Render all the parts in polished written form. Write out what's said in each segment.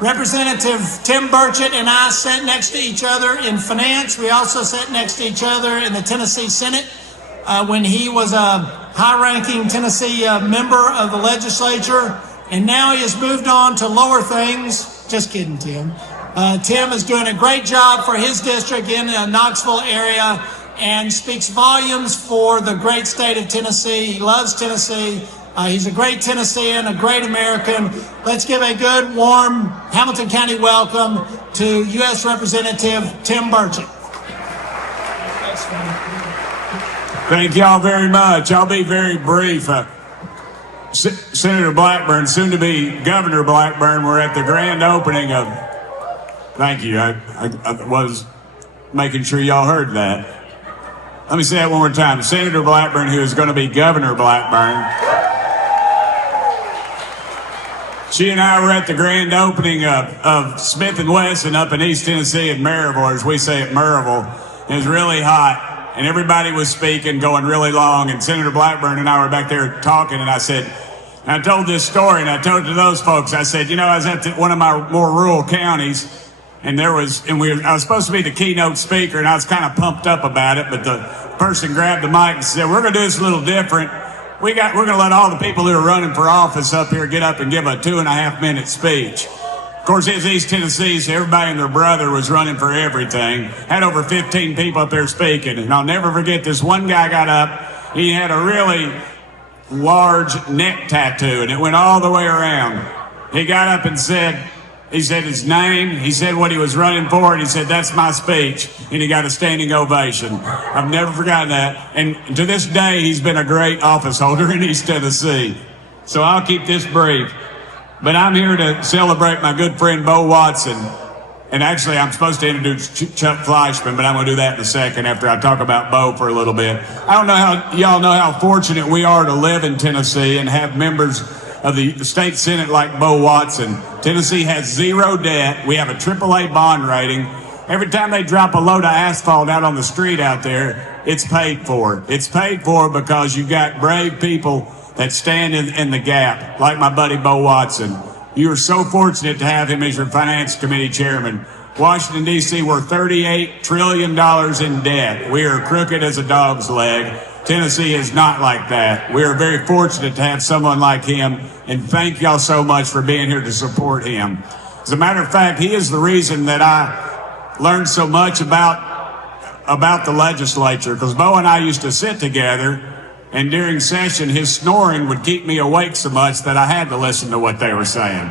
Representative Tim Burchett and I sat next to each other in finance. We also sat next to each other in the Tennessee Senate when he was a high-ranking Tennessee member of the legislature, and now he has moved on to lower things. Just kidding, Tim. Tim is doing a great job for his district in the Knoxville area and speaks volumes for the great state of Tennessee. He loves Tennessee. He's a great Tennessean, a great American. Let's give a good, warm Hamilton County welcome to U.S. Representative Tim Burchett. Thank y'all very much. I'll be very brief. Senator Blackburn, soon to be Governor Blackburn, we're at the grand opening of... Thank you. I was making sure y'all heard that. Let me say that one more time. Senator Blackburn, who is going to be Governor Blackburn. She and I were at the grand opening of Smith & Wesson up in East Tennessee at Maryville, as we say at Maryville. It was really hot, and everybody was speaking, going really long, and Senator Blackburn and I were back there talking, and I said, I told this story, and I told it to those folks. I said, I was at one of my more rural counties, and I was supposed to be the keynote speaker, and I was kind of pumped up about it, but the person grabbed the mic and said, we're going to do this a little different. We're going to let all the people who are running for office up here get up and give a 2.5-minute speech. Of course, it's East Tennessee, so everybody and their brother was running for everything. Had over 15 people up there speaking, and I'll never forget this one guy got up. He had a really large neck tattoo, and it went all the way around. He got up and he said his name, he said what he was running for, and he said, that's my speech, and he got a standing ovation. I've never forgotten that, and to this day, he's been a great office holder in East Tennessee. So I'll keep this brief, but I'm here to celebrate my good friend Bo Watson, and actually I'm supposed to introduce Chuck Fleischman, but I'm going to do that in a second after I talk about Bo for a little bit. I don't know how y'all know how fortunate we are to live in Tennessee and have members of the state Senate like Bo Watson. Tennessee has zero debt. We have a AAA bond rating. Every time they drop a load of asphalt out on the street out there, it's paid for. It's paid for because you've got brave people that stand in the gap, like my buddy Bo Watson. You are so fortunate to have him as your finance committee chairman. Washington, D.C., we're $38 trillion in debt. We are crooked as a dog's leg. Tennessee is not like that. We are very fortunate to have someone like him, and thank y'all so much for being here to support him. As a matter of fact, he is the reason that I learned so much about the legislature, because Bo and I used to sit together, and during session, his snoring would keep me awake so much that I had to listen to what they were saying.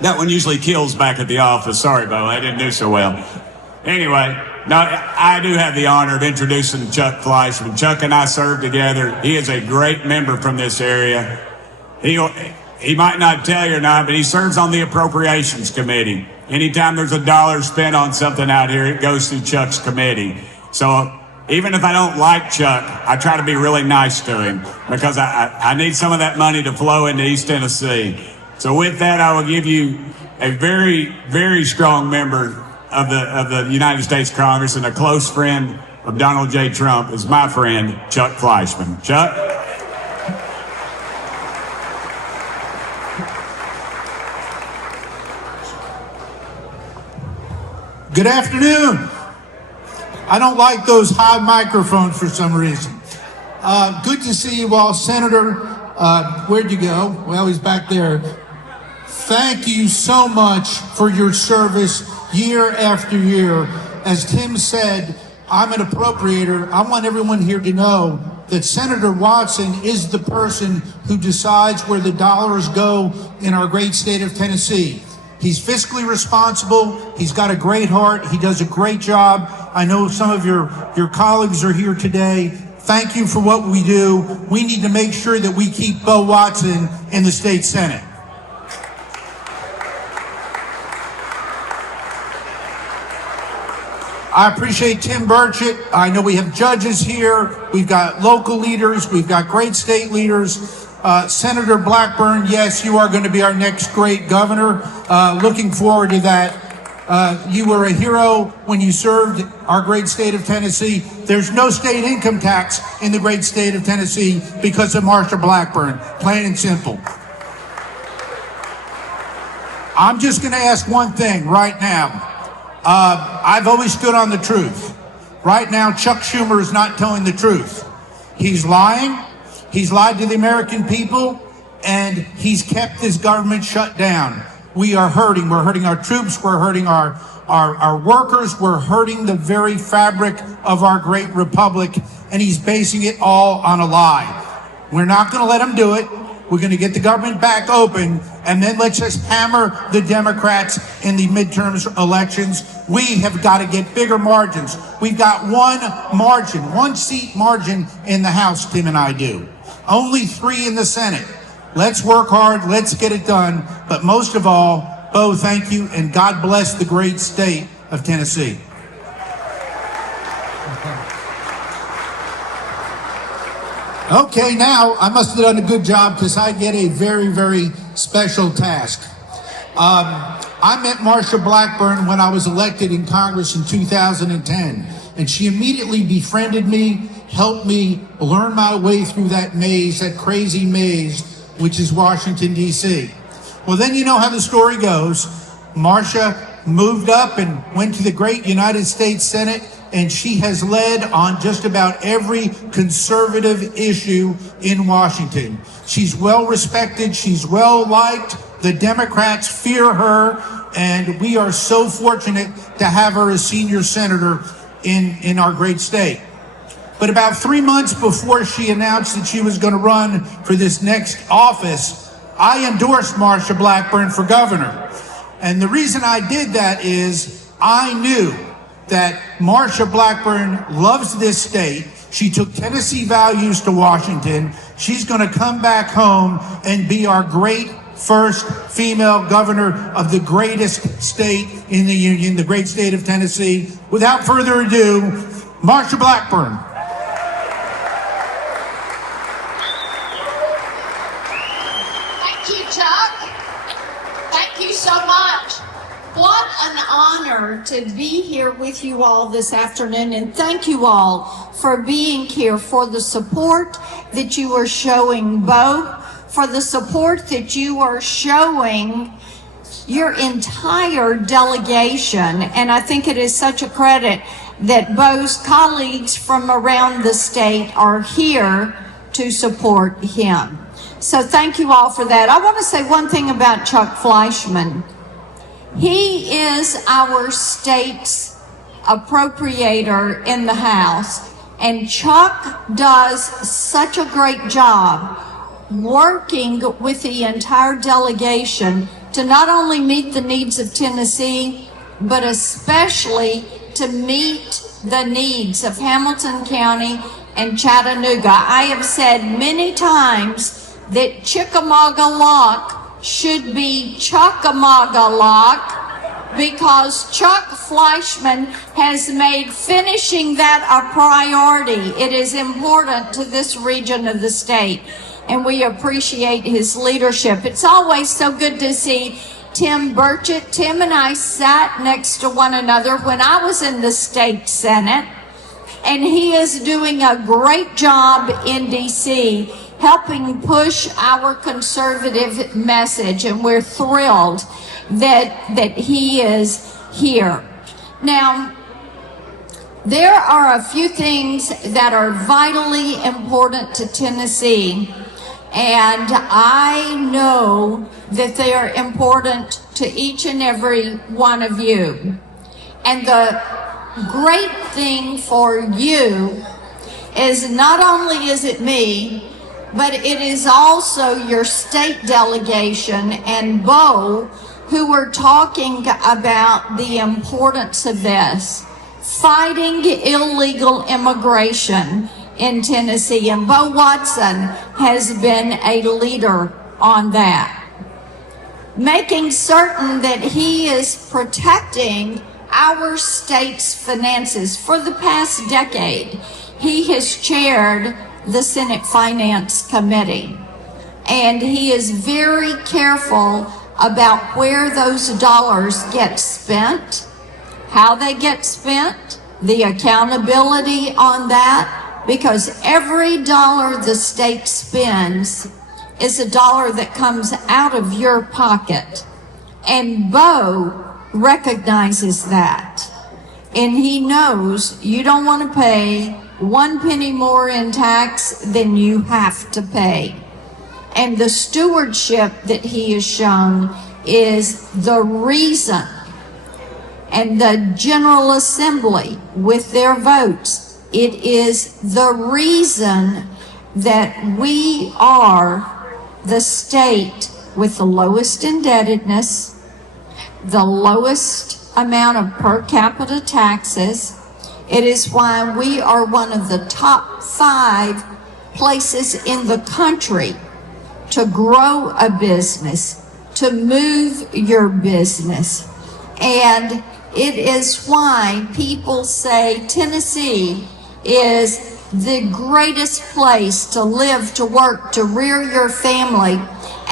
That one usually kills back at the office. Sorry, Bo, I didn't do so well. Anyway, now, I do have the honor of introducing Chuck Fleischman. Chuck and I served together. He is a great member from this area. He might not tell you or not, but he serves on the Appropriations Committee. Anytime there's $1 spent on something out here, it goes through Chuck's committee. So even if I don't like Chuck, I try to be really nice to him because I need some of that money to flow into East Tennessee. So with that, I will give you a very, very strong member of the United States Congress and a close friend of Donald J. Trump is my friend, Chuck Fleischman. Chuck? Good afternoon. I don't like those high microphones for some reason. Good to see you all. Senator, where'd you go? Well, he's back there. Thank you so much for your service year after year. As Tim said, I'm an appropriator. I want everyone here to know that Senator Watson is the person who decides where the dollars go in our great state of Tennessee. He's fiscally responsible. He's got a great heart. He does a great job. I know some of your colleagues are here today. Thank you for what we do. We need to make sure that we keep Bo Watson in the state Senate. I appreciate Tim Burchett. I know we have judges here. We've got local leaders. We've got great state leaders. Senator Blackburn, yes, you are going to be our next great governor. Looking forward to that. You were a hero when you served our great state of Tennessee. There's no state income tax in the great state of Tennessee because of Marsha Blackburn, plain and simple. I'm just going to ask one thing right now. I've always stood on the truth. Right now, Chuck Schumer is not telling the truth. He's lying. He's lied to the American people, and he's kept this government shut down. We are hurting. We're hurting our troops. We're hurting our workers. We're hurting the very fabric of our great republic, and he's basing it all on a lie. We're not going to let him do it. We're going to get the government back open, and then let's just hammer the Democrats in the midterms elections. We have got to get bigger margins. We've got one seat margin in the House, Tim and I do. Only 3 in the Senate. Let's work hard. Let's get it done. But most of all, Bo, thank you, and God bless the great state of Tennessee. Okay, now I must have done a good job because I get a very, very special task. I met Marsha Blackburn when I was elected in Congress in 2010, and she immediately befriended me, helped me learn my way through that maze, that crazy maze, which is Washington, D.C. Well, then you know how the story goes. Marsha moved up and went to the great United States Senate, and she has led on just about every conservative issue in Washington. She's well respected, she's well liked, the Democrats fear her, and we are so fortunate to have her as senior senator in our great state. But about 3 months before she announced that she was going to run for this next office, I endorsed Marsha Blackburn for governor. And the reason I did that is I knew that Marsha Blackburn loves this state. She took Tennessee values to Washington. She's going to come back home and be our great first female governor of the greatest state in the union, the great state of Tennessee. Without further ado, Marsha Blackburn. Thank you, Chuck. Thank you so much. What an honor to be here with you all this afternoon, and thank you all for being here, for the support that you are showing Bo, for the support that you are showing your entire delegation. And I think it is such a credit that Bo's colleagues from around the state are here to support him. So thank you all for that. I want to say one thing about Chuck Fleischmann. He is our state's appropriator in the House, and Chuck does such a great job working with the entire delegation to not only meet the needs of Tennessee, but especially to meet the needs of Hamilton County and Chattanooga. I have said many times that Chickamauga Lock should be Chockamauga Lock, because Chuck Fleischmann has made finishing that a priority. It is important to this region of the state, and we appreciate his leadership. It's always so good to see Tim Burchett. Tim and I sat next to one another when I was in the state Senate, and he is doing a great job in D.C. helping push our conservative message, and we're thrilled that he is here. Now, there are a few things that are vitally important to Tennessee, and I know that they are important to each and every one of you. And the great thing for you is not only is it me, but it is also your state delegation and Bo who are talking about the importance of this, fighting illegal immigration in Tennessee. And Bo Watson has been a leader on that, making certain that he is protecting our state's finances. For the past decade, he has chaired the Senate Finance Committee, and he is very careful about where those dollars get spent, how they get spent, the accountability on that, because every dollar the state spends is a dollar that comes out of your pocket. And Bo recognizes that. And he knows you don't want to pay 1 penny more in tax than you have to pay. And the stewardship that he has shown is the reason. And the General Assembly, with their votes, it is the reason that we are the state with the lowest indebtedness, the lowest amount of per capita taxes. It is why we are one of the top 5 places in the country to grow a business, to move your business. And it is why people say Tennessee is the greatest place to live, to work, to rear your family,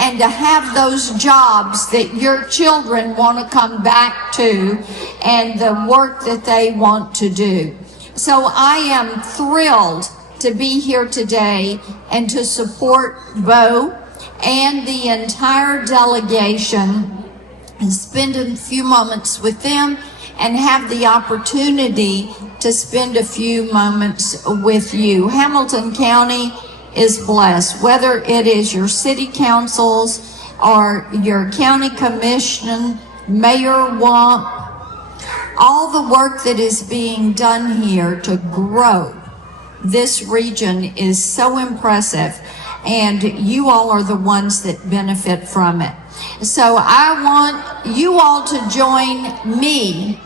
and to have those jobs that your children want to come back to and the work that they want to do. So I am thrilled to be here today and to support Bo and the entire delegation and spend a few moments with them and have the opportunity to spend a few moments with you. Hamilton County is blessed, whether it is your city councils or your county commission, Mayor Wamp, all the work that is being done here to grow this region is so impressive, and you all are the ones that benefit from it. So I want you all to join me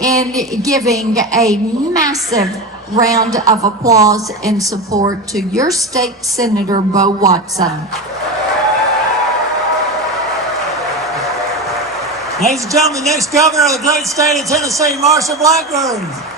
in giving a massive round of applause and support to your state senator, Bo Watson. Ladies and gentlemen, the next governor of the great state of Tennessee, Marsha Blackburn.